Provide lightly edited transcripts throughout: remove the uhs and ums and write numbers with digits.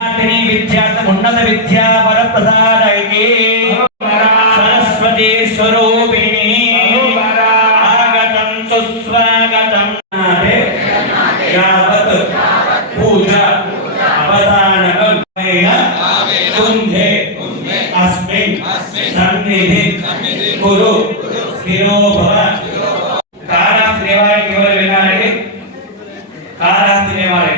उन्नत विद्या वर प्रसादये सरस्वती स्वरूपिणी आगतं सुस्वागतं यावत् पूजा अवसानकं कुंभे अस्मिन् सन्निधि कुरु स्थिरो भव कारास्त्रेवाय केवल विनारे कारास्त्रेवाय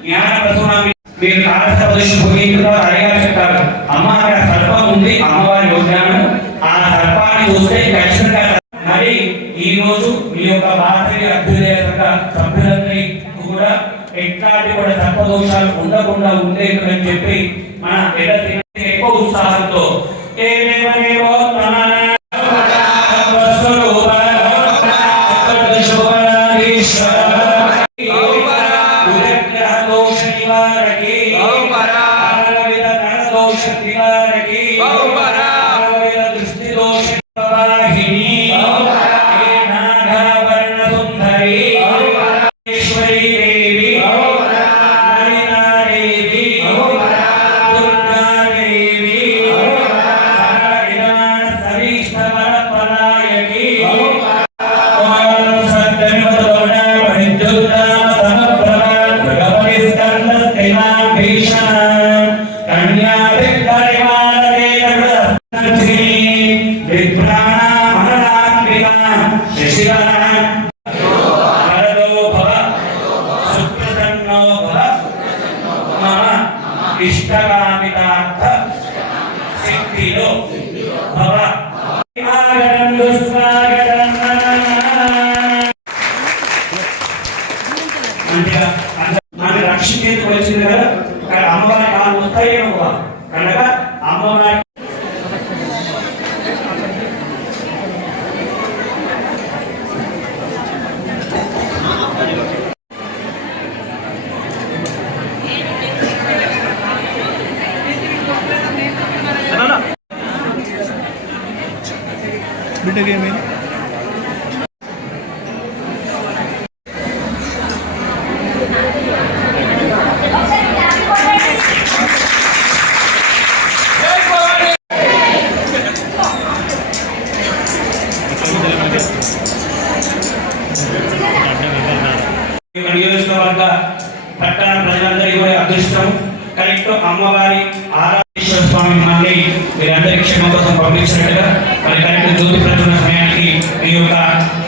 ज्ञान प्रसूनामि మీరు కారస్థ ప్రదేశం భూమిలో అడిగారు చెప్తారు అమ్మ అక్కడ సర్పం ఉంది అమ్మవారి యోగ్యానం ఆ సర్పాన్ని చూస్తే ఖచ్చితంగా మరి ఈ రోజు మీ యొక్క భారతీయ అభ్యుదయ సభ్యులందరినీ కూడా ఎట్లాంటి కూడా సర్పదోషాలు ఉండకుండా ఉండేదని చెప్పి మన ఎక్కువ ఉత్సాహంతో ఇష్టకామితార్థ సిద్ధిలో భవ ఆగతం దుస్వాగతం అంటే రక్షించేందుకు వచ్చింది కదా ఇక్కడ అమ్మవారి కాలు వస్తాయేమో కనుక అమ్మవారి బిడ్డకి ఏమైంది నియోజకవర్గ పట్టణ ప్రజలందరికీ కూడా అదృష్టం కరెక్ట్ అమ్మవారి ఆరాధేశ్వర స్వామి మళ్ళీ మీరందరి క్షేమం కోసం పంపించినట్టుగా మరి కరెక్ట్ జ్యోతి ప్రచురణ సమయానికి మీ యొక్క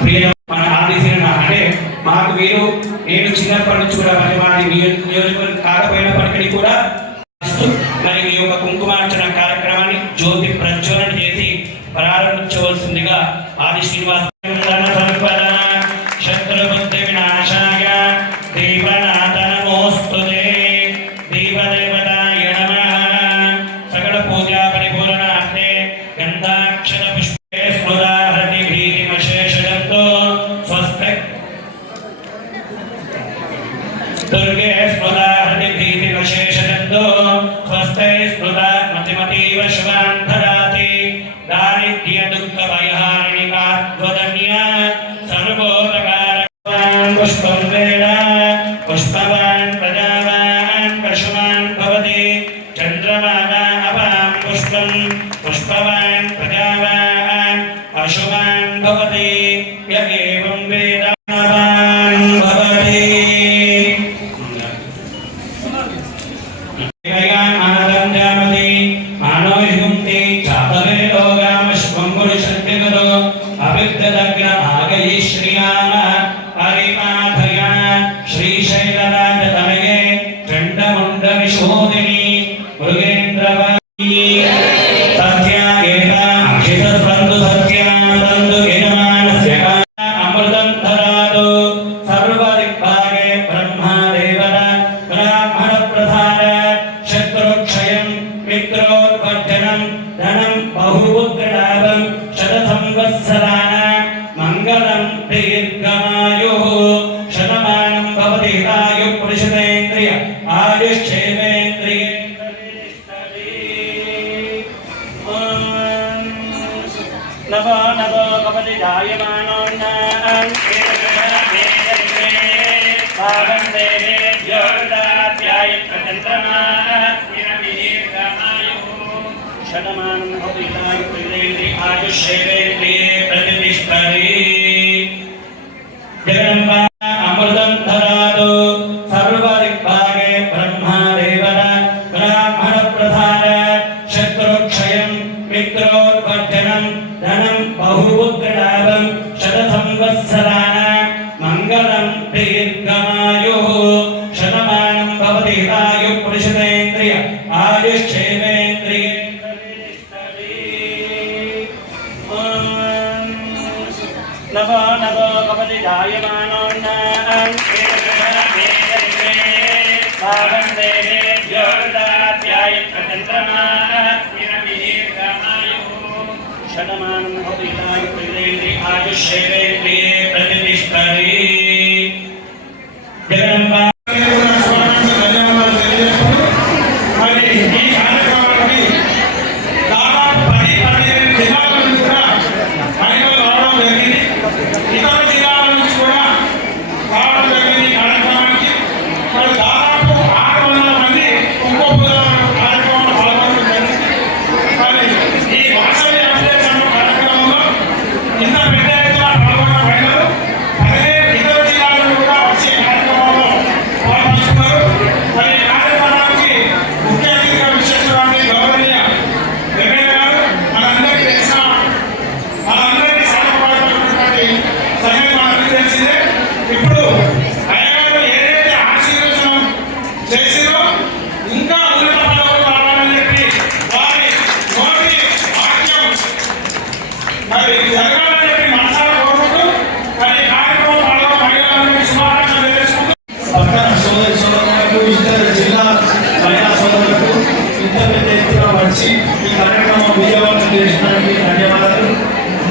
ప్రియ మన ఆదేశిన అంటే మాకు వీరు నేను చిన్నప్పటి నుంచి కూడా మరి వారి నియోజకవర్గం కాకపోయినప్పటికీ కూడా మరి మీ యొక్క కుంకుమార్చన కార్యక్రమాన్ని జ్యోతి ప్రజ్వలన చేసి ప్రారంభించవలసిందిగా ఆది శ్రీనివాస శత్రుబుద్ధి వినాశాయ దీపనాథనమోస్తుతే దీపదేవతాయ నమః సకల పూజా పరిపూర్ణార్థే గంధాక్షర పుష్పే స్మృతాహృతి భీతిమశేషజంతో స్వస్తి దుర్గే స్మృతాహృతి భీతిమశేషజంతో స్వస్తి స్మృతా మతిమతీవ శివాంధరాతి దారిద్ర్య దుఃఖ భయహారిణి కాత్వదన్య సర్వోపకారకాన్ పుష్పం వేద పుష్పవాన్ ప్రజావాన్ పశుమాన్ భవతి చంద్రమానా అపాం పుష్పం పుష్పవాన్ ప్రజావాన్ పశుమాన్ భవతి య ఏవం వేదవాన్ భవతి ఏకైకాన్ ఆనదం జామతి మానో యుక్తి చాతవే లోగామశ్వం పురుషత్యగతో అవిద్యదగ్న ఆగయి శ్రీయామ పరిపాధయ శ్రీశైలరాజతనయే చండముండ విశోధిని మృగేంద్రవాణి సత్య ఏక అక్షిత స్పందు సత్య స్పందు యజమానస్య అమృతం ధరాదు సర్వదిగ్భాగే బ్రహ్మదేవత బ్రాహ్మణ ప్రధాన శత్రుక్షయం మిత్రోద్వర్జనం ధనం బహుపుత్రలాభం శత సంవత్సరాణ మంగళం దీర్ఘమాయుః శతమానం భవతి హితాయు పురుషేంద్రియ ఆయుష్యేంద్రియ నవో నవో భవతి జాయమానోన్నాం భాగం దేవేభ్యో దదాత్యాయ చంద్రమా शतमानं भवति हितायुर्वेन्द्रिये आयुष्येवेन्द्रिये प्रतिष्ठति जगदम्बा अमृतं ददातु सर्वदिग्भागे ब्रह्मदेवता ब्राह्मण प्रधान शत्रुक्षयं मित्रोर्वर्जनं धनं बहुपुत्रलाभं शतसंवत्सराणां मङ्गलं दीर्घमायुः शतमानं भवति हितायुः पुरुषेन्द्रिय आयुष्येवेन्द्रिये नभो नभो भवति जायमानोन्नां भागं देहेभ्यो ददात्यायत्रचन्द्रमाः विरमिहीर्घमायुः शतमानं भवति हितायुर्वेन्द्रिये आयुष्येवेन्द्रिये प्रतिष्ठति जगदम्बा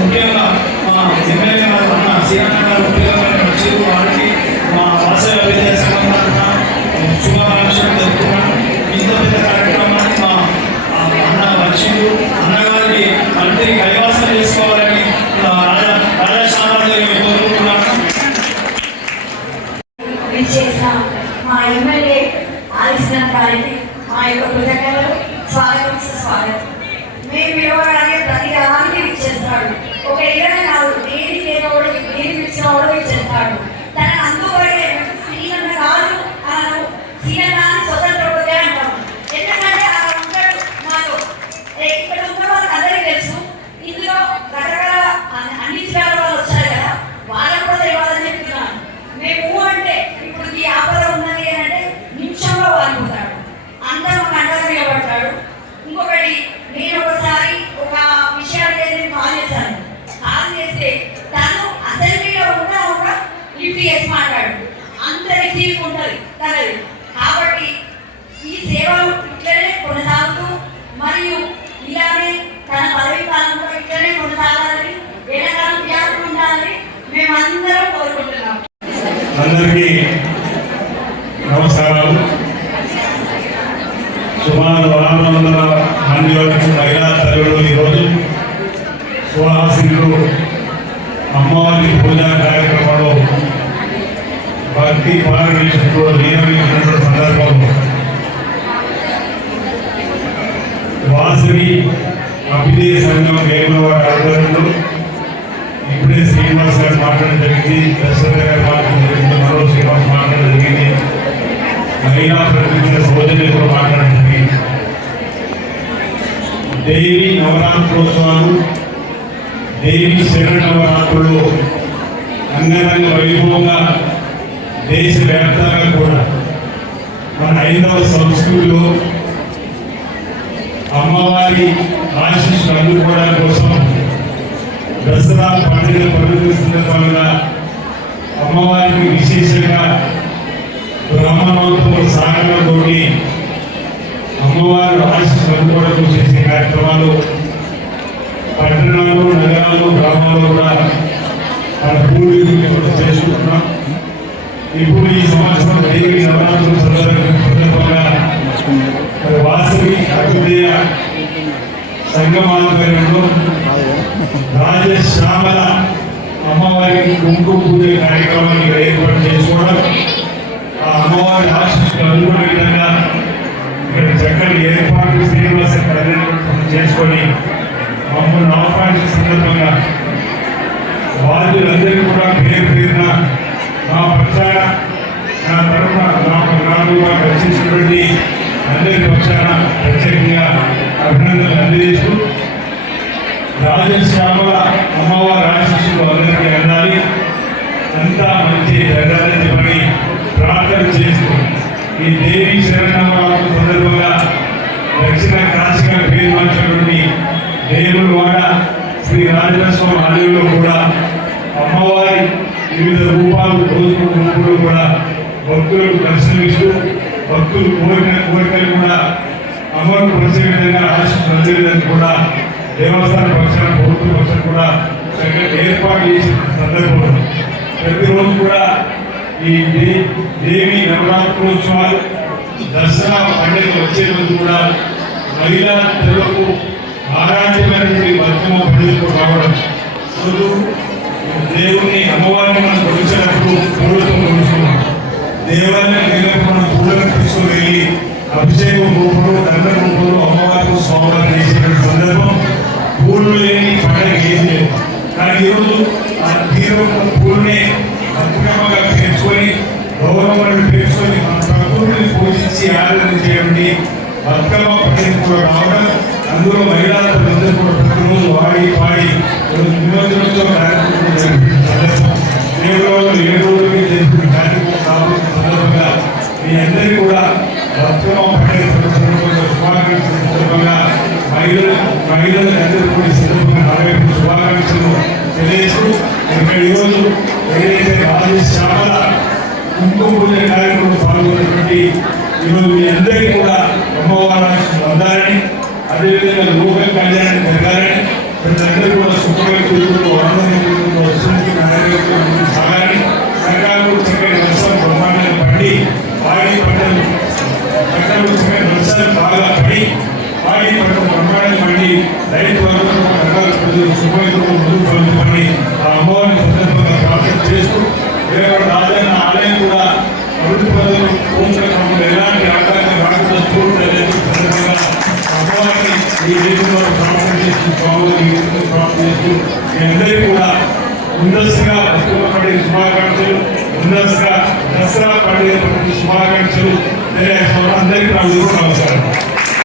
ముఖ్యంగా మా ఎమ్మెల్యే గారు అన్న సీరన్న గారు వచ్చి వారికి మా వాసవ విద్యా సంబంధం శుభాకాంక్షలు తెలుపుతున్నాను. ఇంత పెద్ద కార్యక్రమాన్ని మా అన్న వచ్చిండు అన్నగారికి మంత్రి కైవాసం చేసుకోవాలని రాజాశామని కోరుకుంటున్నాను. మా ఎమ్మెల్యే ఆదిత్యనాథ్ గారికి మా యొక్క కృతజ్ఞతలు స్వాగతం. మేము పిలవడానికి ప్రతి గ్రామానికి ఇచ్చేస్తాడు. ఒక 24 దేనికి లేకపోవడం దేనికి ఇచ్చిన వాడు ఇచ్చేస్తాడు. తన అందువల్ల శ్రీలంక కాదు శ్రీలంక స్వతంత్ర పోతే అంటాం. ఎందుకంటే అలా ఉంటాడు మాతో. ఇక్కడ ఉన్న వాళ్ళకి అందరికీ తెలుసు. ఇందులో రకరకాల అన్ని జిల్లాల వాళ్ళు వచ్చారు కదా, వాళ్ళకు కూడా తెలియాలని చెప్తున్నాను. మేము అంటే ఇప్పుడు ఈ ఆపద ఉన్నది అంటే నిమిషంలో వారిపోతాడు. అందరూ మాకు అండగా నిలబడతాడు. ఇంకొకటి, నేను ఒకసారి ఒక విషయాన్ని కాల్ చేశాను. కాల్ చేస్తే తను అసెంబ్లీలో ఉన్న ఒక లిఫ్ట్ చేసి మాట్లాడు. అంత రిసీవ్ ఉంటుంది తనది. కాబట్టి ఈ సేవలు ఇట్లనే కొనసాగుతూ మరియు ఇలానే తన పదవి కాలంలో ఇట్లనే కొనసాగాలని ఎల్లకాలం వ్యాప్తి ఉండాలని మేమందరం కోరుకుంటున్నాం. అందరికీ నమస్కారాలు. సుమారు 600 మంది వరకు మహిళా తల్లులు ఈరోజు సుహాసినులు అమ్మవారి పూజా కార్యక్రమంలో భక్తి పారవేశంలో నియమించినటువంటి సందర్భంలో వాసవి అభిదయ సంఘం వేములవాడ ఆధ్వర్యంలో ఇప్పుడే శ్రీనివాస్ గారు మాట్లాడడం జరిగింది, దశరథ గారు మాట్లాడడం జరిగింది, మరో శ్రీనివాస్ మాట్లాడడం జరిగింది, మహిళా ప్రతినిధుల సోదరులతో మాట్లాడడం జరిగింది. దేవి నవరాత్రోత్సవాలు, దేవి శరణవరాత్రులు అంగరంగ వైభవంగా దేశవ్యాప్తంగా కూడా మన హైందవ సంస్కృతిలో అమ్మవారి ఆశీస్సులు అందుకోవడం కోసం దసరా పండుగ పవిత్ర సందర్భంగా అమ్మవారికి విశేషంగా బ్రహ్మోత్సవ సాగరంతో అమ్మవారి ఆశీస్సులు అందుకోవడం చేసే కార్యక్రమాలు పట్టణాలు, నగరాలు, గ్రామాల్లో కూడా మన పూర్వీకులు చేసుకుంటున్నాం. ఇప్పుడు ఈ సంవత్సరం దేవి నవరాత్రుల సందర్భంగా వాసవి అభ్యుదయ సంఘం ఆధ్వర్యంలో రాజశ్యామల అమ్మవారికి కుంకుమ పూజ కార్యక్రమాన్ని ఏర్పాటు చేసుకోవడం, ఆ అమ్మవారి ఆశీస్సులు అందుకునే విధంగా ఇక్కడ చక్కని ఏర్పాటు శ్రీనివాస కళ్యాణ చేసుకొని మమ్మల్ని ఆహ్వానించిన సందర్భంగా వాదులందరికీ కూడా పేరు పేరున నా పక్షాన నా తరఫున నాకు రచించినటువంటి అందరి పక్షాన ప్రత్యేకంగా అభినందనలు అందజేస్తూ రాజశ్యామల అమ్మవారి ఆశీస్సులు అందరికీ అందాలి, అంతా మంచి జరగాలని చెప్పని ప్రార్థన చేస్తూ ఈ దేవి శరణవరాత్రి సందర్భంగా దక్షిణ కాశీగా పేరు మార్చినటువంటి దేవులవాడ శ్రీ రాజరాజస్వామి ఆలయంలో కూడా అమ్మవారి వివిధ రూపాలు రోజులు కూడా భక్తులకు దర్శనమిస్తూ భక్తులు కోరికలు కూడా అమలు పరిచే విధంగా ఆశిస్తులు అందేదని కూడా దేవస్థాన పక్షాన ప్రభుత్వ పక్షాన కూడా చక్కగా ఏర్పాటు చేసిన సందర్భంలో ప్రతిరోజు కూడా ఈ దేవి నవరాత్రోత్సవాలు దసరా పండుగ వచ్చే రోజు కూడా మహిళా పిల్లలకు ఆరాధ్యమైనటువంటి బతుకమ్మ పండుగకు రావడం రోజు దేవుని అమ్మవారిని మనం కొలిచేటప్పుడు పూలతో కొలుస్తున్నాం. దేవాలయం వెళ్ళినప్పుడు మనం పూలను తీసుకుని వెళ్ళి అభిషేకం రూపంలో దండ రూపంలో అమ్మవారికి స్వామివారికి చేసేటువంటి సందర్భం పూలు లేని పండుగ ఏం లేదు. కానీ ఈరోజు ఆ తీవ్ర పూలనే బతుకమ్మగా పేర్చుకొని గౌరవాన్ని పేర్చుకొని మన ప్రకృతిని పూజించి ఆరాధించేటువంటి బతుకమ్మ పండుగ కూడా రావడం, అందులో మహిళలందరూ కూడా ప్రతిరోజు వాడి పాడి నిమజ్జనంతో కార్యక్రమం సందర్భం దేవుడు 7 రోజులకి జరిపిన కార్యక్రమం రాబోతున్న సందర్భంగా మీ అందరికీ కూడా బతుకమ్మ పండుగ శుభాకాంక్షల సందర్భంగా మహిళలకు అందరూ కూడా సందర్భంగా నలభై శుభాకాంక్షలు తెలియజేస్తూ ఇక్కడ ఈరోజు ఏదైతే రాజశ్యామల కుంకుమ పూజ కార్యక్రమం పాల్గొన్నటువంటి ఈరోజు మీ అందరికీ కూడా అమ్మవారి పొందాలని, అదేవిధంగా లోక కళ్యాణం జరగాలని, ప్రజలందరూ కూడా సుఖమైపోతూ ఆనందంగా వస్తుంది కార్యక్రమం సాగాలని, సర్కారు చక్కని వర్షాలు బ్రహ్మాండంగా పడి వాడి పంటలు చక్కని వర్షాలు బాగా పడి వాడి పంటలు బ్రహ్మాండంగా పండి రైతు వర్గం రకాల ప్రజలు సుఖమైపోతూ ముందుకు పొందుకొని ఆ అమ్మవారిని సందర్భంగా ప్రార్థన చేస్తూ రాజన్న ఆలయం కూడా అభివృద్ధి పనులు పూర్తిగా ఎలాంటి ఆటంకం రాకుండా చూడలేదు సందర్భంగా అమ్మవారిని ఈ దేశంలో ప్రార్థన చేస్తూ స్వామివారికి ప్రార్థన చేస్తూ మీ అందరికీ కూడా ముందస్తుగా బతుకమ్మ పండుగ శుభాకాంక్షలు, ముందస్తుగా దసరా పండుగ శుభాకాంక్షలు తెలియజేస్తున్నాను. అందరికీ